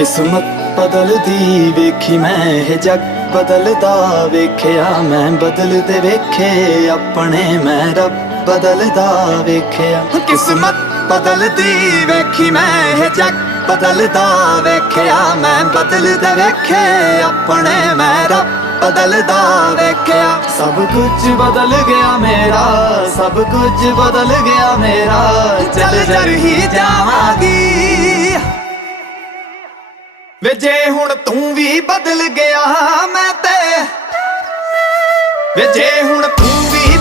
किस्मत बदलदी वेखी मैं ये जग बदलदा वेखिया मैं बदलदे वेखे अपने मैं रब बदलदा वेखिया। किस्मत बदलदी वेखी मैं ये जग बदलदा वेखिया मैं बदलदे वेखे अपने मैं रब बदलदा वेखिया। सब कुछ बदल गया मेरा, सब कुछ बदल गया मेरा, चल जर ही जावांगी वे जे हुण तू भी बदल गया मैं ते, वे जे हुण तू भी